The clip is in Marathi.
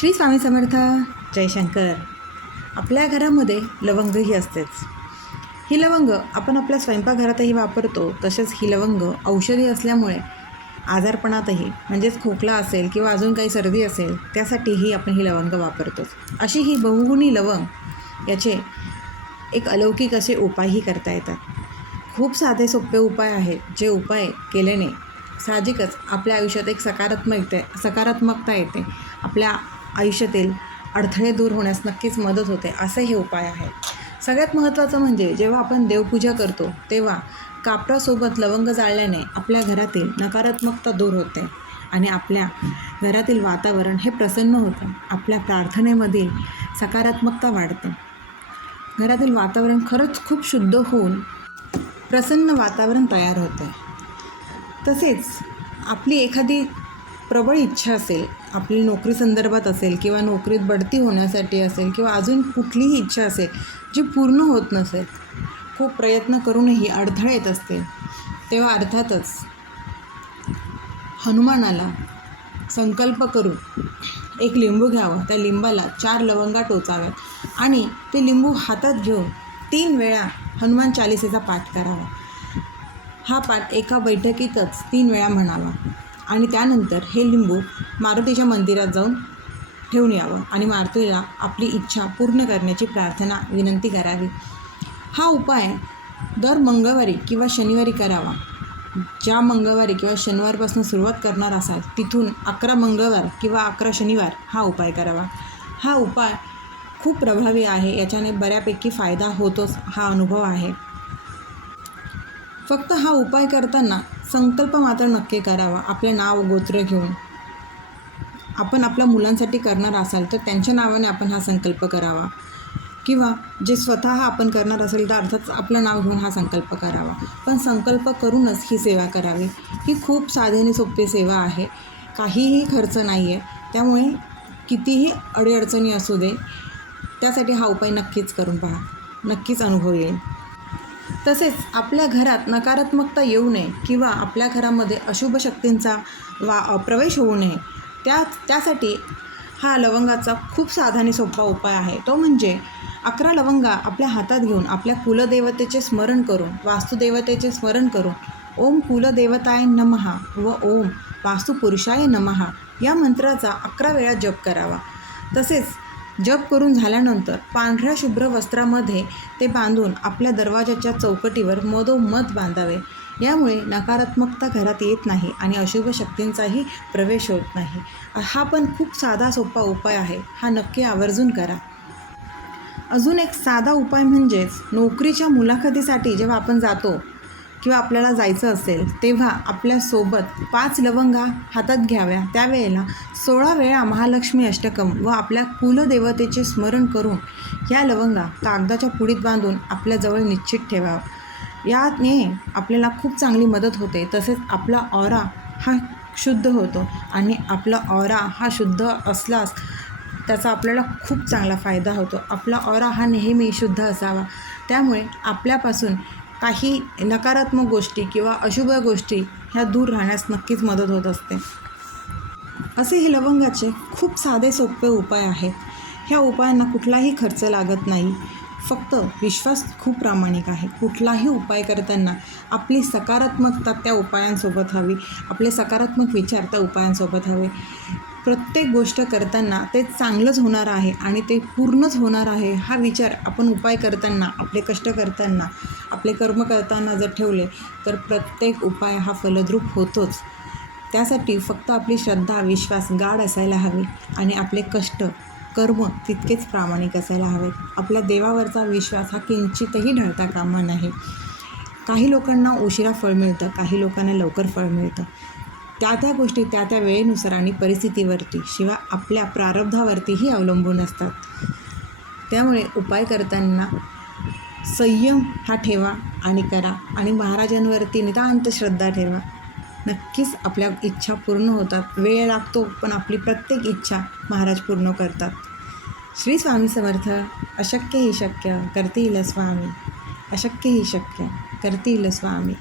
श्री स्वामी समर्थ. जयशंकर आपल्या घरामध्ये लवंग ही असतेच. ही लवंग आपण आपल्या स्वयंपाकघरातही वापरतो तसेच ही लवंग औषधी असल्यामुळे आजारपणातही म्हणजेच खोकला असेल किंवा अजून काही सर्दी असेल त्यासाठीही आपण ही लवंग वापरतोच अशी ही बहुगुणी लवंग याचे एक अलौकिक असे उपायही करता येतात. खूप साधे सोपे उपाय आहेत जे उपाय केल्याने साहजिकच आपल्या आयुष्यात एक सकारात्मक सकारात्मकता येते. आपल्या आयुष्यातील अडथळे दूर होण्यास नक्कीच मदत होते असे हे उपाय आहेत सगळ्यात महत्त्वाचं म्हणजे जेव्हा आपण देवपूजा करतो तेव्हा कापरासोबत लवंग जाळल्याने आपल्या घरातील नकारात्मकता दूर होते आणि आपल्या घरातील वातावरण हे प्रसन्न होतं. आपल्या प्रार्थनेमधील सकारात्मकता वाढतं. घरातील वातावरण खरंच खूप शुद्ध होऊन प्रसन्न वातावरण तयार होतं. तसेच आपली एखादी प्रबळ इच्छा असेल आपली नोकरी संदर्भात असेल किंवा नोकरीत बढती होण्यासाठी असेल किंवा अजून कुठलीही इच्छा असेल जी पूर्ण होत नसेल खूप प्रयत्न करूनही अडथळे येत असतील तेव्हा अर्थातच हनुमानाला संकल्प करून एक लिंबू घ्यावं. त्या लिंबाला चार लवंगा टोचाव्यात आणि ते लिंबू हातात घेऊन तीन वेळा हनुमान चालिसेचा पाठ करावा. हा पाठ एका बैठकीतच तीन वेळा म्हणावा. आणि त्यानंतर हे लिंबू मारुतीच्या मंदिरात जाऊन ठेवून यावं आणि मारुतीला आपली इच्छा पूर्ण करण्याची प्रार्थना विनंती करावी. हा उपाय दर मंगळवारी किंवा शनिवारी करावा. ज्या मंगळवारी किंवा शनिवारपासून सुरुवात करणार असाल तिथून अकरा मंगळवार किंवा अकरा शनिवार हा उपाय करावा. हा उपाय खूप प्रभावी आहे याच्याने बऱ्यापैकी फायदा होतोच हा अनुभव आहे. फक्त हा उपाय करताना संकल्प मात्र नक्की करावा. आपले नाव गोत्र घेऊन. आपण आपल्या मुलांसाठी करणार असाल तर त्यांच्या नावाने आपण हा संकल्प करावा. किंवा जे स्वतः आपण करणार असेल तर अर्थात आपलं नाव घेऊन हा संकल्प करावा. पण संकल्प करूनच ही सेवा करावी. ही खूप साधी आणि सोपी सेवा आहे. काहीही खर्च नाही आहे त्यामुळे कितीही अडीअडचणी असू दे त्यासाठी हा उपाय नक्कीच करून पहा. नक्कीच अनुभव येईल. तसेच आपल्या घरात नकारात्मकता येऊ नये किंवा आपल्या घरामध्ये अशुभ शक्तींचा वा प्रवेश होऊ नये त्या त्यासाठी हा लवंगाचा खूप साधा आणि सोपा उपाय आहे. तो म्हणजे अकरा लवंगा आपल्या हातात घेऊन आपल्या कुलदेवतेचे स्मरण करून वास्तुदेवतेचे स्मरण करून ओम कुलदेवताय नमहा व ओम वास्तुपुरुषाय नमहा या मंत्राचा अकरा वेळा जप करावा. तसेच जप करून झाल्यानंतर पांढऱ्या शुभ्र वस्त्रामध्ये ते बांधून आपल्या दरवाजाच्या चौकटीवर मधोमध बांधावे. यामुळे नकारात्मकता घरात येत नाही आणि अशुभ शक्तींचाही प्रवेश होत नाही. हा पण खूप साधा सोपा उपाय आहे. हा नक्की आवर्जून करा. अजून एक साधा उपाय म्हणजेच नोकरीच्या मुलाखतीसाठी जेव्हा आपण जातो किंवा आपल्याला जायचं असेल तेव्हा आपल्यासोबत पाच लवंगा हातात घ्याव्या. त्यावेळेला सोळा वेळा महालक्ष्मी अष्टकम व आपल्या कुलदेवतेचे स्मरण करून या लवंगा कागदाच्या पुडीत बांधून आपल्याजवळ निश्चित ठेवावं. याने आपल्याला खूप चांगली मदत होते. तसेच आपला ऑरा हा शुद्ध होतो आणि आपला ऑरा हा शुद्ध असलास त्याचा आपल्याला खूप चांगला फायदा होतो. आपला ऑरा हा नेहमी शुद्ध असावा. त्यामुळे आपल्यापासून काही नकारात्मक गोष्टी किंवा अशुभ गोष्टी ह्या दूर राहण्यास नक्कीच मदत होत असते. असे हे लवंगाचे खूप साधे सोपे उपाय आहेत. ह्या उपायांना कुठलाही खर्च लागत नाही. फक्त विश्वास खूप प्रामाणिक आहे. कुठलाही उपाय करताना आपली सकारात्मकता त्या उपायांसोबत हवी. आपले सकारात्मक विचार त्या उपायांसोबत हवे. प्रत्येक गोष्ट करताना ते चांगलंच होणार आहे आणि ते पूर्णच होणार आहे हा विचार आपण उपाय करताना आपले कष्ट करताना आपले कर्म करताना जर ठेवले तर प्रत्येक उपाय हा फलद्रूप होतोच. त्यासाठी फक्त आपली श्रद्धा विश्वास गाढ असायला हवी आणि आपले कष्ट कर्म तितकेच प्रामाणिक असायला हवेत. आपल्या देवावरचा विश्वास हा किंचितही ढळता कामा नाही काही लोकांना उशिरा फळ मिळतं काही लोकांना लवकर फळ मिळतं. त्या त्या गोष्टी त्या त्या वेळेनुसार आणि परिस्थितीवरती शिवाय आपल्या प्रारब्धावरतीही अवलंबून असतात. त्यामुळे उपाय करताना संयम हा ठेवा आणि करा आणि महाराजांवरती नितांत श्रद्धा ठेवा. नक्कीच आपल्या इच्छा पूर्ण होतात. वेळ लागतो पण आपली प्रत्येक इच्छा महाराज पूर्ण करतात. श्री स्वामी समर्थ अशक्य ही शक्य करतील स्वामी. अशक्य ही शक्य करतील स्वामी.